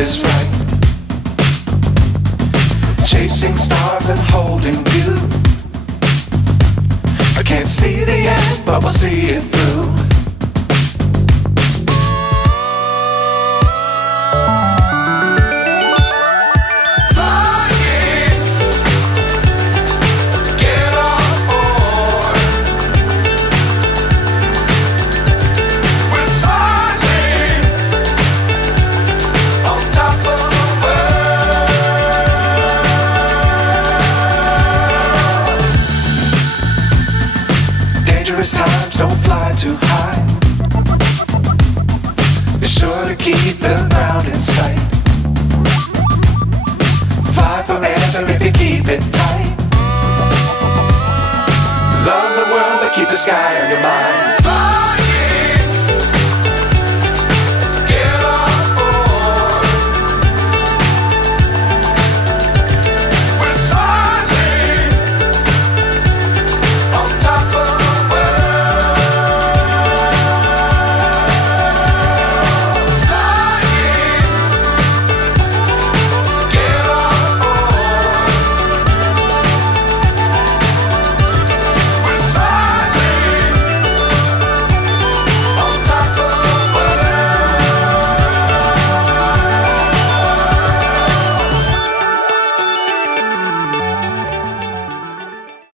is right. Chasing stars and holding you. I can't see the end, but we'll see it through. Times don't fly too high. Be sure to keep the ground in sight.